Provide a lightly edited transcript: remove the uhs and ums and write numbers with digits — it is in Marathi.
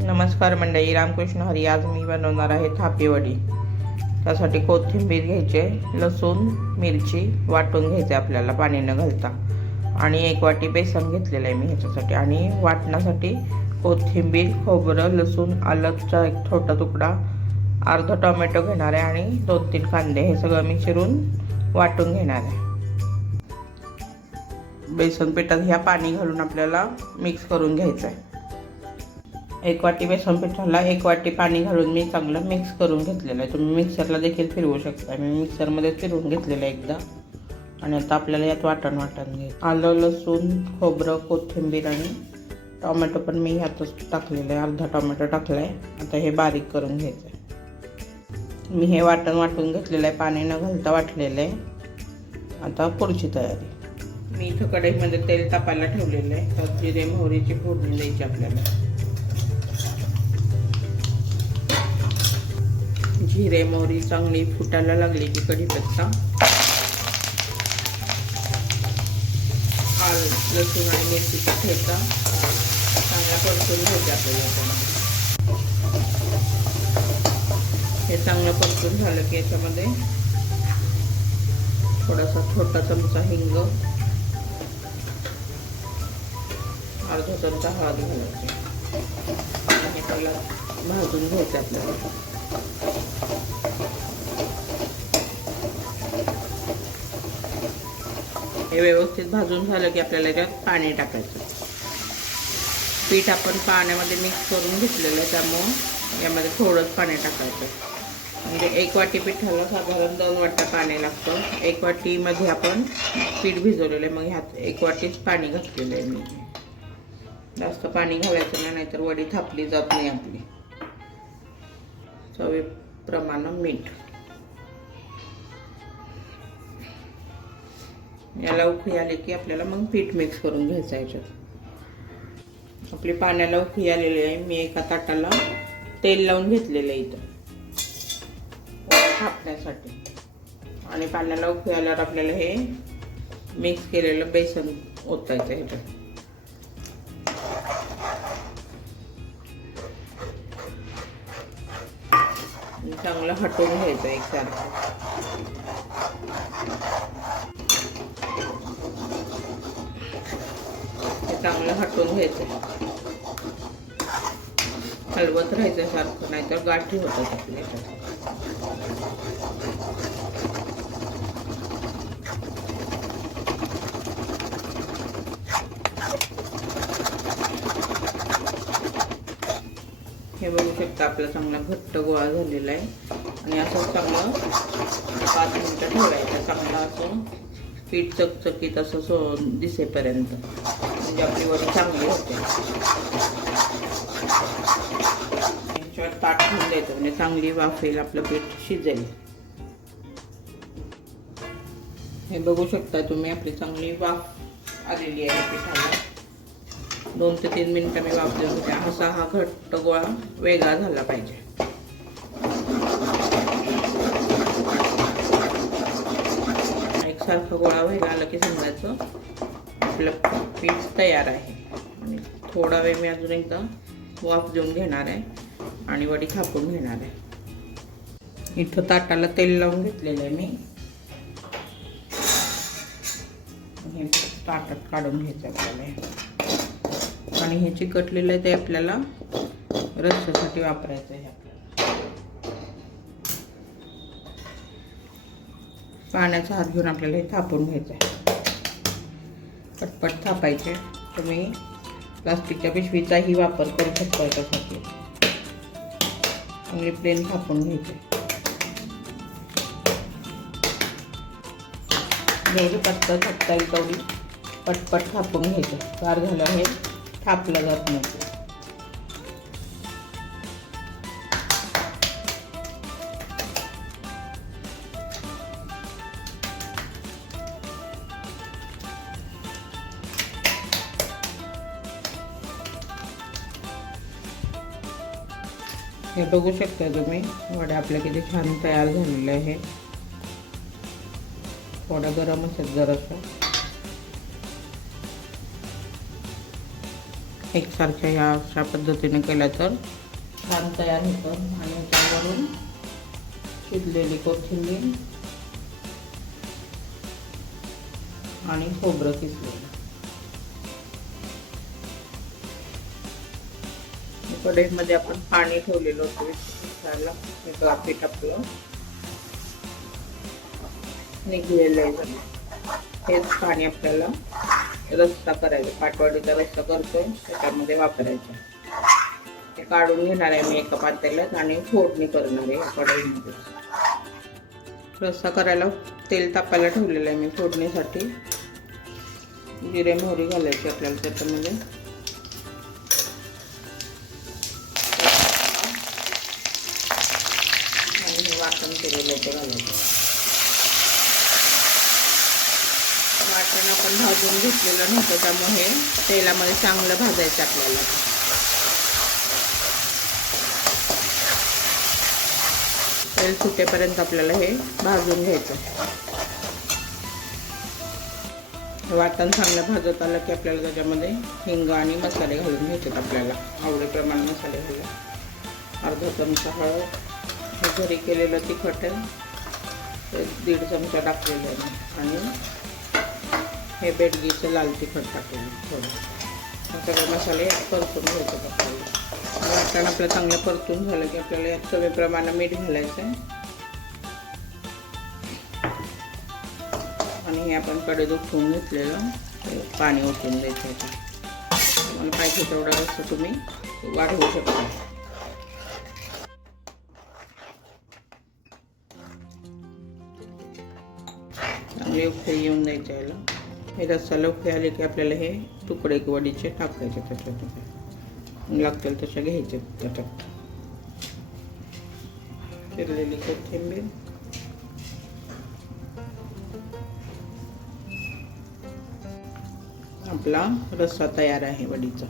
नमस्कार मंडळी, रामकृष्ण हरी. आज मी बनवणार आहे थापी वडी. त्यासाठी कोथिंबीर घ्यायचे, लसूण मिरची वाटून घ्यायचे आपल्याला पाणी न घालता, आणि 1 वाटी बेसन घेतलेलं आहे मी ह्याच्यासाठी. आणि वाटण्यासाठी कोथिंबीर, खोबरं, लसूण, आलंचा एक छोटा तुकडा, अर्धा टोमॅटो घेणार आहे आणि 2-3 कांदे, हे सगळं मी चिरून वाटून घेणार आहे. बेसन पिठात ह्या पाणी घालून आपल्याला मिक्स करून घ्यायचं आहे. 1 वाटी बेसन पिठाला 1 वाटी पाणी घालून मी चांगलं मिक्स करून घेतलेलं आहे. तुम्ही मिक्सरला देखील फिरवू शकता. मी मिक्सरमध्ये फिरवून घेतलेलं आहे एकदा. आणि आता आपल्याला यात वाटण घ्यायचं. आलं, लसूण, खोबरं, कोथिंबीर आणि टोमॅटो पण मी ह्यातच टाकलेलं आहे. अर्धा टोमॅटो टाकला आहे. आता हे बारीक करून घ्यायचं आहे. मी हे वाटण वाटून घेतलेलं आहे, पाणी न घालता वाटलेलं आहे. आता पुढची तयारी. मी इथं कढईमध्ये तेल तापायला ठेवलेलं आहे. त्यात जिरे मोहरीची फोडणी द्यायची आपल्याला. जिरे मोहरी चांगली फुटायला लागली की कढीपत्ता, लसूण आणि मिरचीचा ठेचा चांगला परतून घ्यायचा आपल्याला. हे चांगलं परतून झालं की याच्यामध्ये थोडासा छोटा चमचा हिंग, अर्धा चमचा हळद घालायची आणि त्याला भाजून घ्यायचं आपल्याला. हे व्यवस्थित भाजून झालं की आपल्याला याच्यात पाणी टाकायचं. पीठ आपण पाण्यामध्ये मिक्स करून घेतलेलं आहे, त्यामुळं यामध्ये थोडंच पाणी टाकायचं. म्हणजे 1 वाटी पिठाला साधारण 2 वाट्या पाणी लागतं. 1 वाटीमध्ये आपण पीठ भिजवलेलं आहे, मग ह्यात 1 वाटीच पाणी घातलेलं आहे मी. जास्त पाणी घालायचं नाही, नाहीतर वडी थापली जात नाही आपली. चवीप्रमाणे मीठ. याला उकळी आली की आपल्याला मग पीठ मिक्स करून घ्यायचं याच्यात. आपली पाण्याला उकळी आलेली आहे. मी एका ताटाला तेल लावून घेतलेलं आहे इथं थापण्यासाठी. आणि पाण्याला उकळी आल्यावर आपल्याला हे मिक्स केलेलं बेसन ओतायचं ह्याच्यात. चांगलं हटवून घ्यायचं एकसारखं. चांगलं हटवून घ्यायचं, हलवत राहायचं सारखं, नाहीतर गाठी होतात आपल्या. हे बघू शकता आपला चांगला घट्ट गोळा झालेला आहे. आणि असं चांगलं 5 मिनिटं ठेवायचं. चांगलं असं पीठ चकचकीत असं दिसेपर्यंत, म्हणजे आपली वडी चांगली होते. याच्यावर ताट ठेवून द्यायचं, म्हणजे चांगली वाफेल, आपलं पीठ शिजेल. हे बघू शकता तुम्ही, आपली चांगली वाफ आलेली आहे पिठाला. 2 ते 3 मिनिटं मी वाफ देऊन होते. असा हा घट्ट गोळा वेगळा झाला पाहिजे. एकसारखं गोळा व्हायला आलं की समजायचं आपलं पीठ तयार आहे. आणि थोडा वेळ मी अजून एकदा वाफ देऊन घेणार आहे आणि वडी थापून घेणार आहे. इथं ताटाला तेल लावून घेतलेलं आहे मी. हे ताटात काढून घ्यायचं आपल्याला. आणि हे चिकटलेलं आहे ते आपल्याला रस्स्यासाठी वापरायचं आहे. पाण्याचा हात घेऊन आपल्याला हे थापून घ्यायचं आहे. पटपट थापायचे. तुम्ही प्लास्टिकच्या पिशवीचाही वापर करू शकता याच्यासाठी. चांगली प्लेन थापून घ्यायचे. जेवढी पटकन थापता येईल तेवढी पटपट थापून घ्यायचं. गार झालं हे थापलं जात नाही. हे बघू शकता तुम्ही, वड्या आपल्या किती छान तयार झालेलं आहे. थोडा गरम असेल जरासं. एकसारख्या ह्या अशा पद्धतीने केल्या तर छान तयार होतं. आणि त्यावरून शिजलेली कोथिंबीर आणि खोबरं किसलेलं. कढईमध्ये आपण पाणी ठेवलेलं होतं त्याला पीठ आपलं निघलेलं आहे. हेच पाणी आपल्याला रस्सा करायचा, पाटवडीचा रस्सा करतोय त्याच्यामध्ये वापरायचा. ते काढून घेणार आहे मी एका पातेल्यात आणि फोडणी करणार आहे कढईमध्ये. रस्सा करायला तेल तापायला ठेवलेलं आहे मी फोडणीसाठी. जिरे मोहरी घालायची आपल्याला त्याच्यामध्ये. आणि वाटण केलेलं ते घालायचं. वाटण आपण भाजून घेतलेलं नव्हतं त्यामुळे तेलामध्ये चांगलं भाजायचं आपल्याला. तेल सुटेपर्यंत आपल्याला हे भाजून घ्यायचं. वाटण चांगलं भाजत आलं की आपल्याला त्याच्यामध्ये हिंग आणि मसाले घालून घ्यायचे. आपल्याला आवडीप्रमाणे मसाले घालून. अर्धा चमचा हळद, हे घरी केलेलं तिखट आहे ते 1.5 चमचा टाकलेलं आहे. आणि हे बेडगीचं लाल तिखट टाकलेलं थोडं. सगळे मसाले परतून घ्यायचे आपल्याला. वाटण आपलं चांगलं परतून झालं की आपल्याला यात चवीप्रमाणे मीठ घालायचं आहे. आणि हे आपण कढईत उठवून घेतलेलं पाणी ओतून द्यायचं आहे. तुम्हाला पाहिजे तेवढा रस्सा तुम्ही वाढवू शकता. चांगली उकळी येऊन द्यायचं याला. हे रस्साला उकळी आले की आपल्याला हे तुकडे वडीचे टाकायचे त्याच्यात. लागतील तशा घ्यायचे त्याच्यात. चिरलेली कोथिंबीर, आपला रस्सा तयार आहे वडीचा.